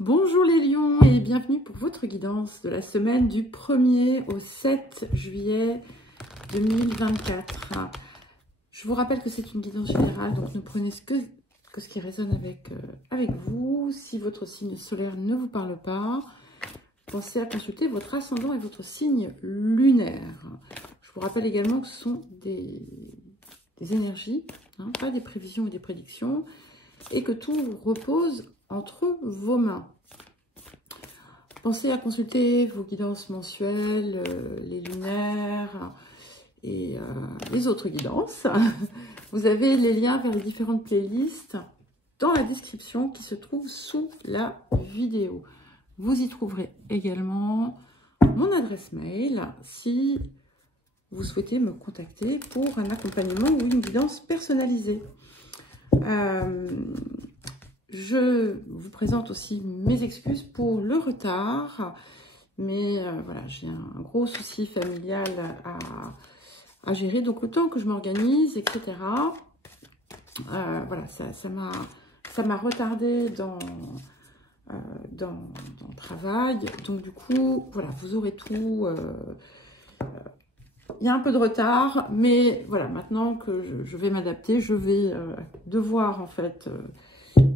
Bonjour les lions et bienvenue pour votre guidance de la semaine du 1er au 7 juillet 2024. Je vous rappelle que c'est une guidance générale, donc ne prenez que ce qui résonne avec vous. Si votre signe solaire ne vous parle pas, pensez à consulter votre ascendant et votre signe lunaire. Je vous rappelle également que ce sont des énergies, pas des prévisions et des prédictions, et que tout repose entre vos mains. Pensez à consulter vos guidances mensuelles, les lunaires et les autres guidances. Vous avez les liens vers les différentes playlists dans la description qui se trouve sous la vidéo. Vous y trouverez également mon adresse mail si vous souhaitez me contacter pour un accompagnement ou une guidance personnalisée. Je vous présente aussi mes excuses pour le retard, mais voilà, j'ai un gros souci familial à gérer, donc le temps que je m'organise, etc. Voilà, ça m'a retardé dans le travail, donc du coup, voilà, vous aurez tout. Il y a un peu de retard, mais voilà, maintenant que je vais m'adapter, je vais devoir en fait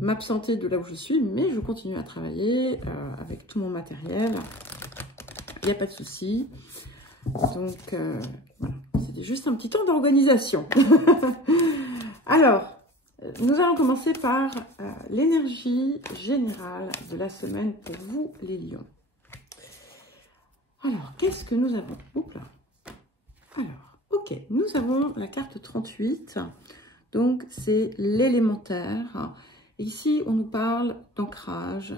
m'absenter de là où je suis, mais je continue à travailler avec tout mon matériel. Il n'y a pas de souci. Donc, voilà, c'était juste un petit temps d'organisation. Alors, nous allons commencer par l'énergie générale de la semaine pour vous, les lions. Alors, qu'est-ce que nous avons? Oups là. Alors, ok, nous avons la carte 38. Donc, c'est l'élémentaire. Ici, on nous parle d'ancrage,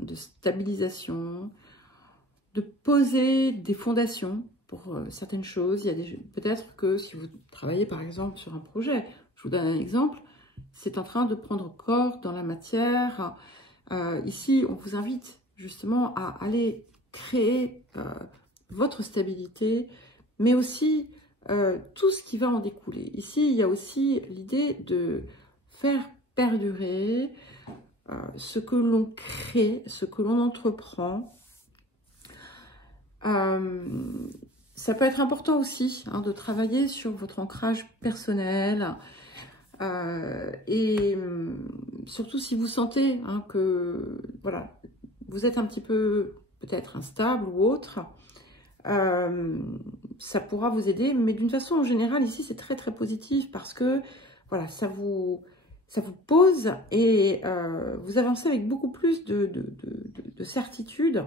de stabilisation, de poser des fondations pour certaines choses. Il y a peut-être que si vous travaillez par exemple sur un projet, je vous donne un exemple, c'est en train de prendre corps dans la matière. Ici, on vous invite justement à aller créer votre stabilité, mais aussi tout ce qui va en découler. Ici, il y a aussi l'idée de faire perdurer ce que l'on crée, ce que l'on entreprend. Ça peut être important aussi de travailler sur votre ancrage personnel et surtout si vous sentez que voilà, vous êtes un petit peu peut-être instable ou autre, ça pourra vous aider, mais d'une façon générale ici c'est très très positif parce que voilà, ça vous pose et vous avancez avec beaucoup plus de certitude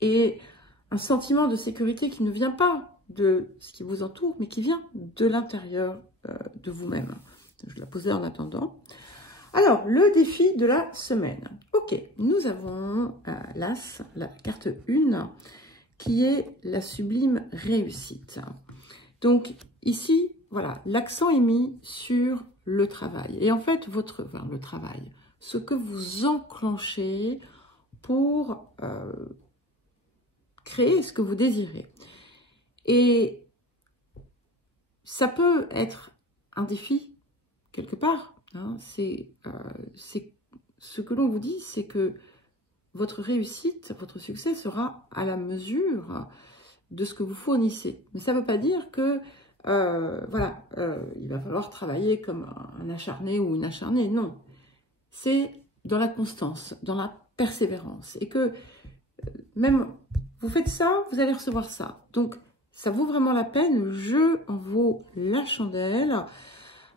et un sentiment de sécurité qui ne vient pas de ce qui vous entoure, mais qui vient de l'intérieur de vous-même. Je la posais en attendant. Alors, le défi de la semaine. Ok, nous avons l'As, la carte 1, qui est la sublime réussite. Donc, ici, voilà, l'accent est mis sur le travail. Et en fait, le travail, ce que vous enclenchez pour créer ce que vous désirez. Et ça peut être un défi, quelque part. C'est ce que l'on vous dit, c'est que votre réussite, votre succès sera à la mesure de ce que vous fournissez. Mais ça ne veut pas dire que voilà, il va falloir travailler comme un acharné ou une acharnée. Non, c'est dans la constance, dans la persévérance. Et que même vous faites ça, vous allez recevoir ça. Donc, ça vaut vraiment la peine. Le jeu en vaut la chandelle.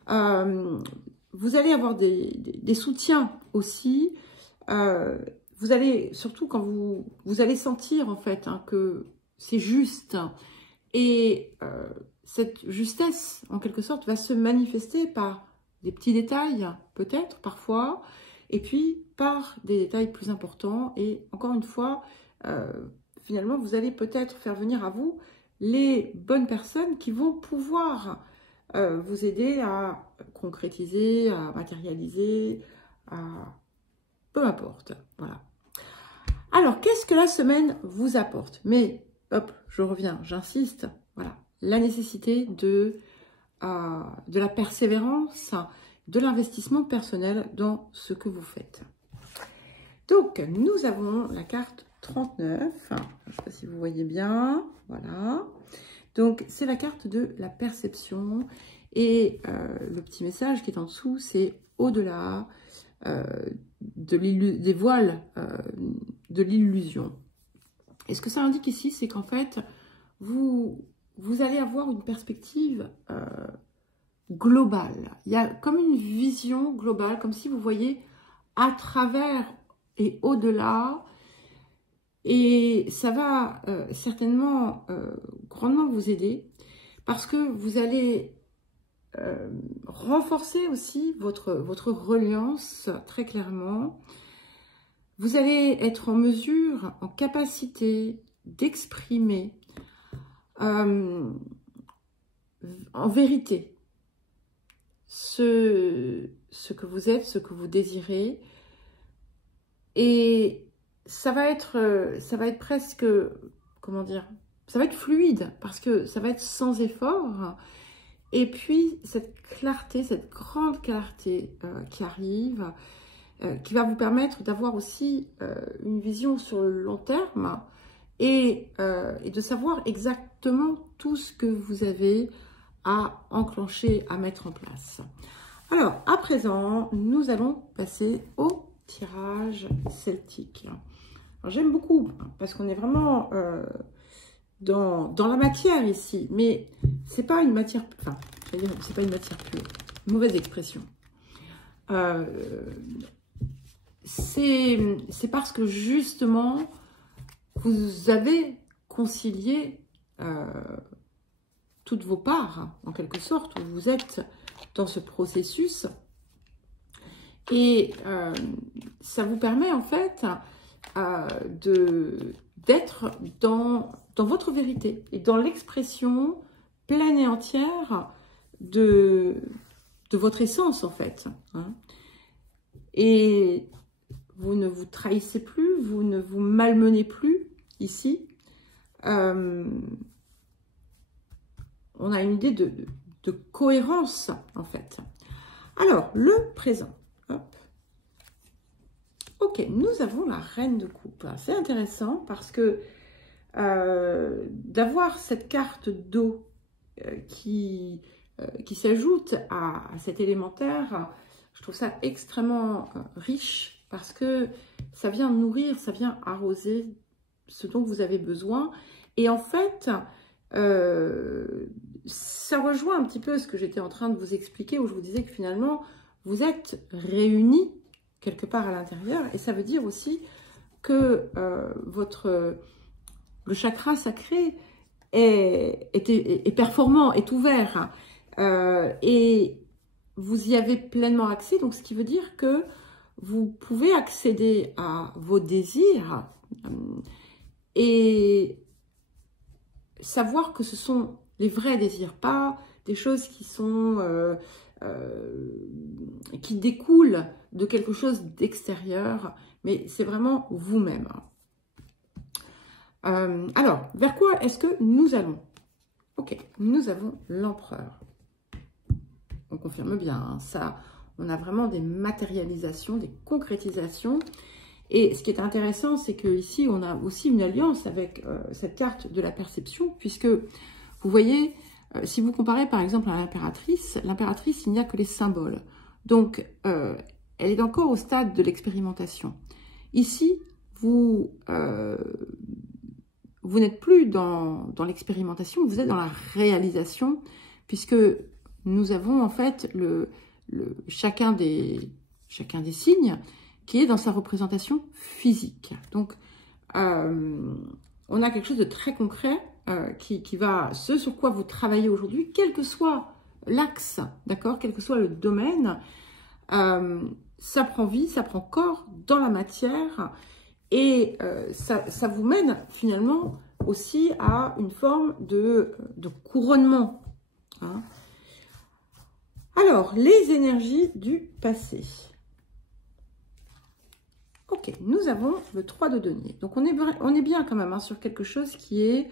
Vous allez avoir des soutiens aussi. Vous allez, surtout quand vous allez sentir en fait que c'est juste. Et cette justesse, en quelque sorte, va se manifester par des petits détails, peut-être, parfois, et puis par des détails plus importants. Et encore une fois, finalement, vous allez peut-être faire venir à vous les bonnes personnes qui vont pouvoir vous aider à concrétiser, à matérialiser, peu importe. Voilà. Alors, qu'est-ce que la semaine vous apporte? Mais, hop, je reviens, j'insiste, voilà, la nécessité de la persévérance, de l'investissement personnel dans ce que vous faites. Donc, nous avons la carte 39. Je ne sais pas si vous voyez bien. Voilà. Donc, c'est la carte de la perception. Et le petit message qui est en dessous, c'est au-delà des voiles de l'illusion. Et ce que ça indique ici, c'est qu'en fait, vous allez avoir une perspective globale. Il y a comme une vision globale, comme si vous voyez à travers et au-delà. Et ça va certainement grandement vous aider parce que vous allez renforcer aussi votre reliance très clairement. Vous allez être en mesure, en capacité d'exprimer en vérité ce que vous êtes, ce que vous désirez. Et ça va être presque, comment dire, ça va être fluide parce que ça va être sans effort. Et puis, cette clarté, cette grande clarté qui arrive, qui va vous permettre d'avoir aussi une vision sur le long terme et de savoir exactement tout ce que vous avez à enclencher, à mettre en place. Alors, à présent, nous allons passer au tirage celtique. J'aime beaucoup parce qu'on est vraiment dans la matière ici, mais c'est pas une matière, enfin, j'allais dire, c'est pas une matière pure, mauvaise expression. C'est parce que justement, vous avez concilié toutes vos parts, en quelque sorte, où vous êtes dans ce processus. Et ça vous permet en fait d'être dans votre vérité et dans l'expression pleine et entière de votre essence en fait. Hein. Et vous ne vous trahissez plus, vous ne vous malmenez plus ici. On a une idée de cohérence en fait. Alors, le présent. Hop. Ok, nous avons la reine de coupe. C'est intéressant parce que d'avoir cette carte d'eau qui s'ajoute à cet élémentaire, je trouve ça extrêmement riche parce que ça vient nourrir, ça vient arroser ce dont vous avez besoin. Et en fait, ça rejoint un petit peu ce que j'étais en train de vous expliquer où je vous disais que finalement, vous êtes réunis quelque part à l'intérieur. Et ça veut dire aussi que le chakra sacré est performant, est ouvert. Et vous y avez pleinement accès. Donc, ce qui veut dire que vous pouvez accéder à vos désirs et savoir que ce sont les vrais désirs, pas des choses qui sont qui découlent de quelque chose d'extérieur, mais c'est vraiment vous-même. Alors, vers quoi est-ce que nous allons? Ok, nous avons l'empereur. On confirme bien, hein, ça, on a vraiment des matérialisations, des concrétisations. Et ce qui est intéressant, c'est qu'ici, on a aussi une alliance avec cette carte de la perception, puisque, vous voyez, si vous comparez par exemple à l'impératrice, il n'y a que les symboles. Donc, elle est encore au stade de l'expérimentation. Ici, vous n'êtes plus dans l'expérimentation, vous êtes dans la réalisation, puisque nous avons en fait chacun des signes qui est dans sa représentation physique. Donc, on a quelque chose de très concret qui va, ce sur quoi vous travaillez aujourd'hui, quel que soit l'axe, d'accord, quel que soit le domaine, ça prend vie, ça prend corps dans la matière et ça vous mène finalement aussi à une forme de couronnement. Hein. Alors, les énergies du passé. Ok, nous avons le 3 de denier. Donc, on est bien quand même hein, sur quelque chose qui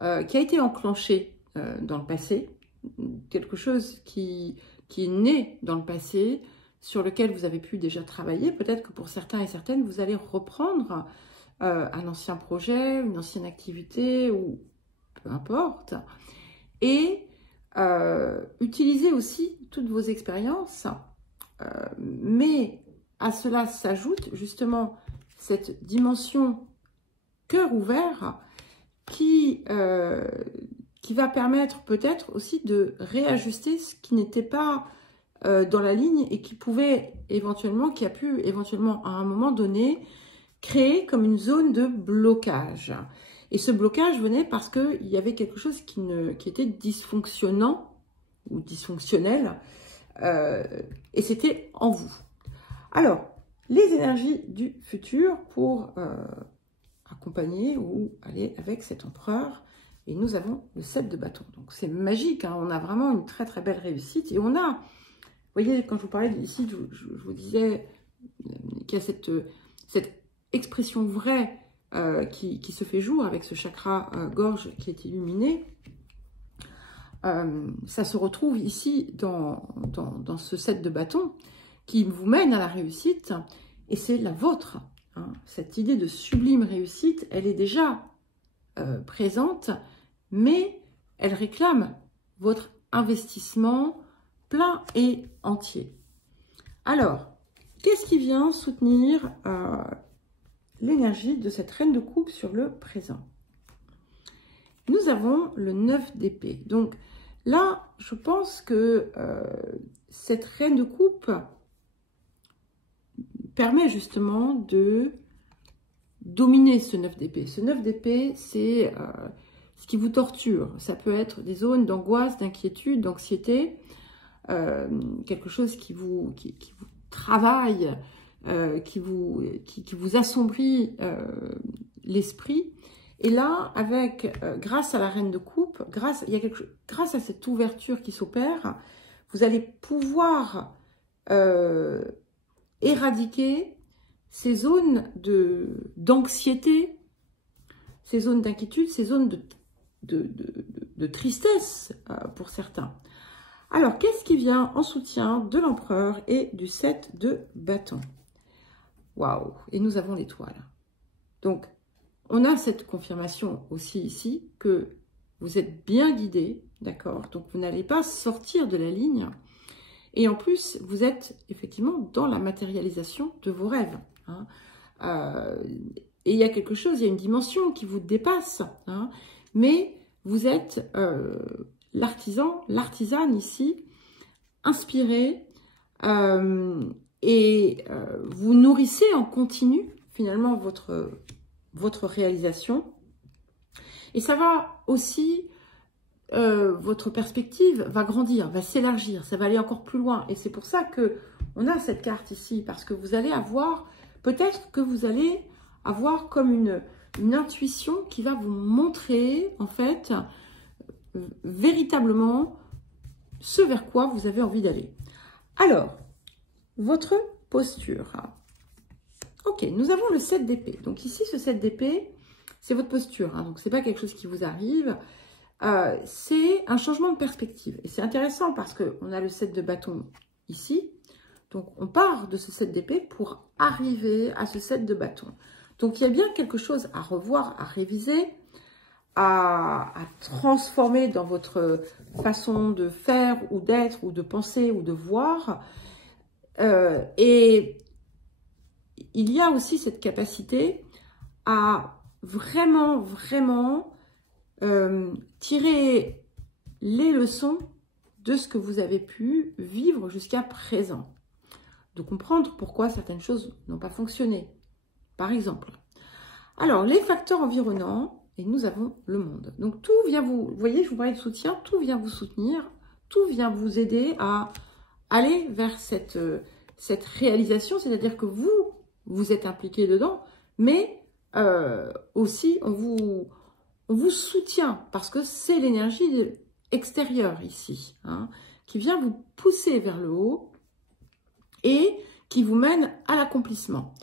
a été enclenché dans le passé, quelque chose qui est né dans le passé, sur lequel vous avez pu déjà travailler. Peut-être que pour certains et certaines, vous allez reprendre un ancien projet, une ancienne activité ou peu importe. Et utilisez aussi toutes vos expériences. Mais à cela s'ajoute justement cette dimension cœur ouvert qui va permettre peut-être aussi de réajuster ce qui n'était pas dans la ligne et qui pouvait éventuellement, qui a pu éventuellement à un moment donné créer comme une zone de blocage. Et ce blocage venait parce qu'il y avait quelque chose qui était dysfonctionnant ou dysfonctionnel et c'était en vous. Alors, les énergies du futur pour accompagner ou aller avec cet empereur. Et nous avons le 7 de bâton. Donc c'est magique, hein, on a vraiment une très très belle réussite. Et on a, vous voyez, quand je vous parlais ici, je vous disais qu'il y a cette expression vraie qui se fait jour avec ce chakra gorge qui est illuminé. Ça se retrouve ici dans ce 7 de bâton qui vous mène à la réussite et c'est la vôtre. Hein. Cette idée de sublime réussite, elle est déjà présente, mais elle réclame votre investissement plein et entier. Alors, qu'est-ce qui vient soutenir l'énergie de cette reine de coupe sur le présent? Nous avons le 9 d'épée. Donc là, je pense que cette reine de coupe permet justement de dominer ce 9 d'épée. Ce 9 d'épée, c'est ce qui vous torture. Ça peut être des zones d'angoisse, d'inquiétude, d'anxiété, quelque chose qui vous travaille, qui vous assombrit l'esprit. Et là, grâce à la reine de coupe, grâce à cette ouverture qui s'opère, vous allez pouvoir éradiquer ces zones d'anxiété, ces zones d'inquiétude, ces zones de tristesse pour certains. Alors, qu'est-ce qui vient en soutien de l'empereur et du 7 de bâton? Waouh! Et nous avons l'étoile. Donc, on a cette confirmation aussi ici que vous êtes bien guidé, d'accord? Donc, vous n'allez pas sortir de la ligne. Et en plus, vous êtes effectivement dans la matérialisation de vos rêves. Hein. Et il y a quelque chose, il y a une dimension qui vous dépasse. Hein, mais vous êtes l'artisan, l'artisane ici, inspiré. Et vous nourrissez en continu finalement votre réalisation. Et ça va aussi... votre perspective va grandir, va s'élargir, ça va aller encore plus loin. Et c'est pour ça que on a cette carte ici, parce que vous allez avoir, peut-être que vous allez avoir comme une intuition qui va vous montrer, en fait, véritablement ce vers quoi vous avez envie d'aller. Alors, votre posture. Ok, nous avons le 7 d'épée. Donc ici, ce 7 d'épée, c'est votre posture. Hein, donc, c'est pas quelque chose qui vous arrive. C'est un changement de perspective. Et c'est intéressant parce qu'on a le 7 de bâton ici. Donc, on part de ce 7 d'épée pour arriver à ce 7 de bâton. Donc, il y a bien quelque chose à revoir, à réviser, à transformer dans votre façon de faire ou d'être ou de penser ou de voir. Et il y a aussi cette capacité à vraiment tirer les leçons de ce que vous avez pu vivre jusqu'à présent. De comprendre pourquoi certaines choses n'ont pas fonctionné, par exemple. Alors, les facteurs environnants, et nous avons le monde. Donc, tout vient vous voyez, je vous parlais de soutien, tout vient vous soutenir, tout vient vous aider à aller vers cette réalisation, c'est-à-dire que vous êtes impliqué dedans, mais aussi, on vous soutient parce que c'est l'énergie extérieure ici, hein, qui vient vous pousser vers le haut et qui vous mène à l'accomplissement.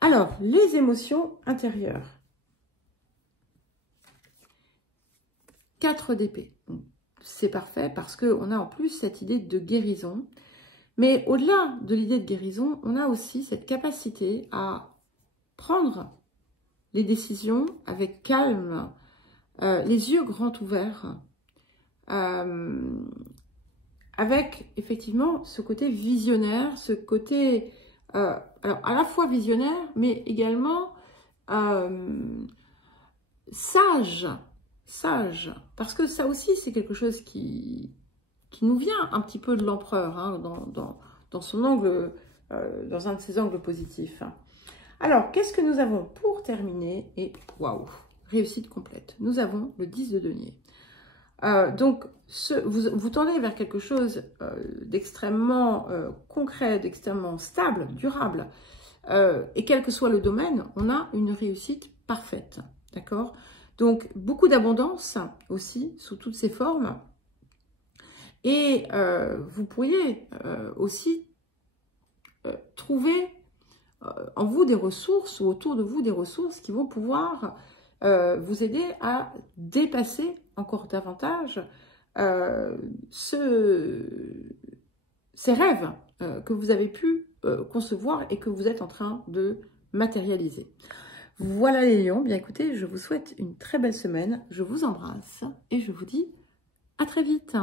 Alors, les émotions intérieures. 4 d'épée. C'est parfait parce qu'on a en plus cette idée de guérison. Mais au-delà de l'idée de guérison, on a aussi cette capacité à prendre les décisions avec calme, les yeux grands ouverts, avec effectivement ce côté visionnaire, ce côté alors à la fois visionnaire, mais également sage, parce que ça aussi c'est quelque chose qui nous vient un petit peu de l'empereur, hein, dans son angle, dans un de ses angles positifs. Alors, qu'est-ce que nous avons pour terminer? Et waouh, réussite complète. Nous avons le 10 de denier. Donc, vous tendez vers quelque chose d'extrêmement concret, d'extrêmement stable, durable. Et quel que soit le domaine, on a une réussite parfaite. D'accord? Donc, beaucoup d'abondance aussi, sous toutes ses formes. Et vous pourriez aussi trouver en vous des ressources ou autour de vous des ressources qui vont pouvoir vous aider à dépasser encore davantage ces rêves que vous avez pu concevoir et que vous êtes en train de matérialiser. Voilà les lions, bien écoutez, je vous souhaite une très belle semaine, je vous embrasse et je vous dis à très vite.